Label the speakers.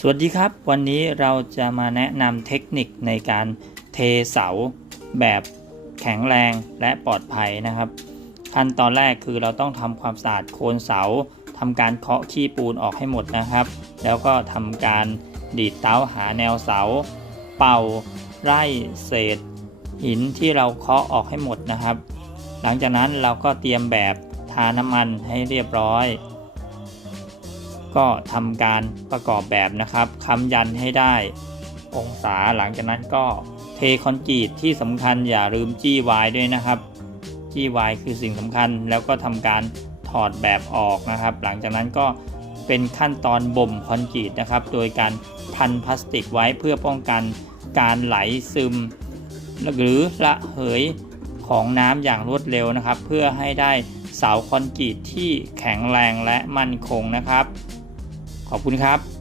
Speaker 1: สวัสดีครับ วันนี้เราจะมาแนะนำเทคนิคในการเทเสาแบบแข็งแรงและปลอดภัยนะครับ ขั้นตอนแรกคือเราต้องทำความสะอาดโคนเสาทำการเคาะขี้ปูนออกให้หมดนะครับ แล้วก็ทำการดีดเต้าหาแนวเสา เป่าไล่เศษ หินที่เราเคาะออกให้หมดนะครับ หลังจากนั้นเราก็เตรียมแบบทาน้ำมันให้เรียบร้อย ก็ทำการประกอบแบบนะครับค้ำยันให้ได้ องศาหลังจากนั้นก็เทคอนกรีตที่สำคัญอย่าลืมจี้วายด้วยนะครับจี้วายคือสิ่งสำคัญแล้วก็ทำการถอดแบบออกนะครับ หลังจากนั้นก็เป็นขั้นตอนบ่มคอนกรีตนะครับ โดยการพันพลาสติกไว้เพื่อป้องกันการไหลซึม หรือระเหยของน้ำอย่างรวดเร็วนะครับ เพื่อให้ได้เสาคอนกรีตที่แข็งแรงและมั่นคงนะครับ ขอบคุณครับ